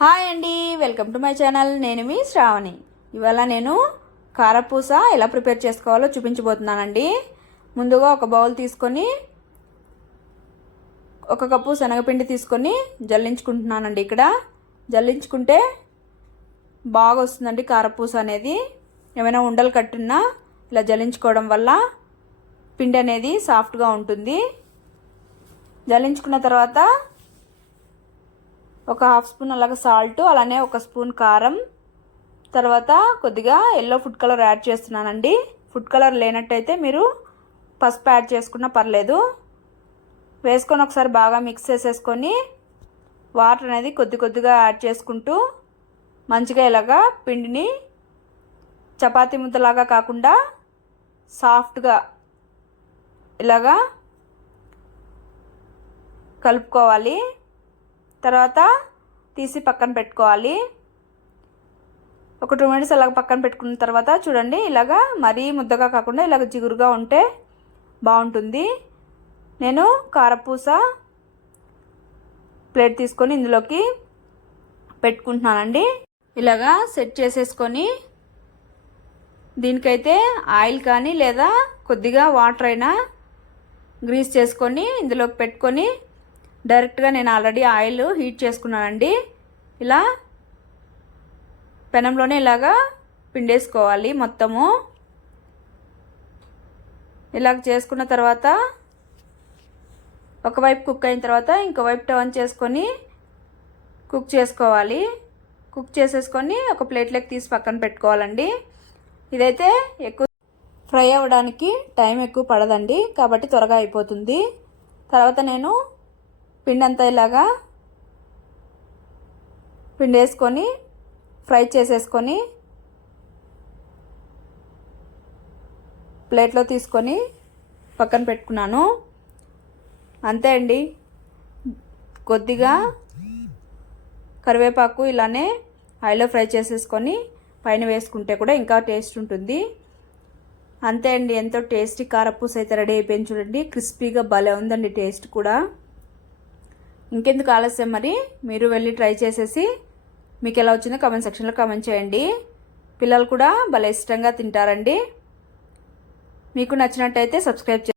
Hi అండి, welcome to my channel. నేను మీ శ్రావణి. ఇవాళ నేను కారపూస ఎలా ప్రిపేర్ చేసుకోవాలో చూపించబోతున్నానండి. ముందుగా ఒక బౌల్ తీసుకొని 1 కప్పు శనగపిండి తీసుకొని జల్లించుకుంటున్నానండి. ఇక్కడ జల్లించుకుంటే బాగా వస్తుందండి కారపూస అనేది. ఏమైనా ఉండలు కట్టున్నా ఇలా జల్లించుకోవడం వల్ల పిండి అనేది సాఫ్ట్గా ఉంటుంది. జల్లించుకున్న తర్వాత ఒక 1/2 స్పూన్ అలాగే సాల్ట్, అలానే 1 స్పూన్ కారం, తర్వాత కొద్దిగా ఎల్లో ఫుడ్ కలర్ యాడ్ చేస్తున్నానండి. ఫుడ్ కలర్ లేనట్టయితే మీరు పసుపు యాడ్ చేసుకున్నా పర్లేదు. వేసుకొని ఒకసారి బాగా మిక్స్ చేసేసుకొని వాటర్ అనేది కొద్దిగా యాడ్ చేసుకుంటూ మంచిగా ఇలాగా పిండిని చపాతీ ముద్దలాగా కాకుండా సాఫ్ట్గా ఇలాగా కలుపుకోవాలి. తర్వాత తీసి పక్కన పెట్టుకోవాలి. ఒక 2 మినిట్స్ అలాగ పక్కన పెట్టుకున్న తర్వాత చూడండి, ఇలాగా మరీ ముద్దగా కాకుండా ఇలాగ జిగురుగా ఉంటే బాగుంటుంది. నేను కారపూస ప్లేట్ తీసుకొని ఇందులోకి పెట్టుకుంటున్నానండి. ఇలాగా సెట్ చేసేసుకొని దీనికైతే ఆయిల్ కానీ లేదా కొద్దిగా వాటర్ అయినా గ్రీస్ చేసుకొని ఇందులోకి పెట్టుకొని డైరెక్ట్గా నేను ఆల్రెడీ ఆయిల్ హీట్ చేసుకున్నానండి. ఇలా పెనంలోనే ఇలాగా పిండేసుకోవాలి మొత్తము. ఇలాగ చేసుకున్న తర్వాత ఒకవైపు కుక్ అయిన తర్వాత ఇంకోవైపు టర్న్ చేసుకొని కుక్ చేసుకోవాలి. కుక్ చేసేసుకొని ఒక ప్లేట్లోకి తీసి పక్కన పెట్టుకోవాలండి. ఇదైతే ఎక్కువ ఫ్రై అవ్వడానికి టైం ఎక్కువ పడదండి, కాబట్టి త్వరగా అయిపోతుంది. తర్వాత నేను పిండి అంతా ఇలాగా పిండేసుకొని ఫ్రై చేసేసుకొని ప్లేట్లో తీసుకొని పక్కన పెట్టుకున్నాను. అంతే అండి. కొద్దిగా కరివేపాకు ఇలానే ఆయిల్లో ఫ్రై చేసేసుకొని పైన వేసుకుంటే కూడా ఇంకా టేస్ట్ ఉంటుంది. అంతే అండి, ఎంతో టేస్టీ కారపూస అయితే రెడీ అయిపోయింది. చూడండి, క్రిస్పీగా భలే ఉందండి టేస్ట్ కూడా. ఇంకెందుకు ఆలస్యం, మరి మీరు వెళ్ళి ట్రై చేసేసి మీకు ఎలా వచ్చిందో కామెంట్ సెక్షన్లో కామెంట్ చేయండి. పిల్లలు కూడా భలే ఇష్టంగా తింటారండి. మీకు నచ్చినట్టయితే సబ్స్క్రైబ్